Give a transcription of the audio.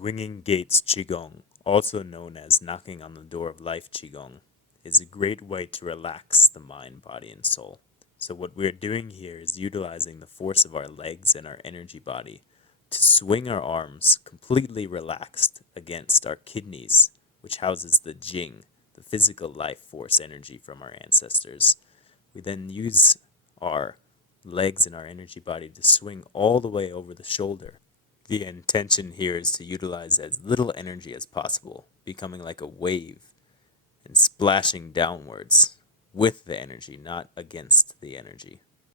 Swinging Gates Qigong, also known as knocking on the door of life Qigong, is a great way to relax the mind, body, and soul. So what we're doing here is utilizing the force of our legs and our energy body to swing our arms completely relaxed against our kidneys, which houses the Jing, the physical life force energy from our ancestors. We then use our legs and our energy body to swing all the way over the shoulder. The intention here is to utilize as little energy as possible, becoming like a wave and splashing downwards with the energy, not against the energy.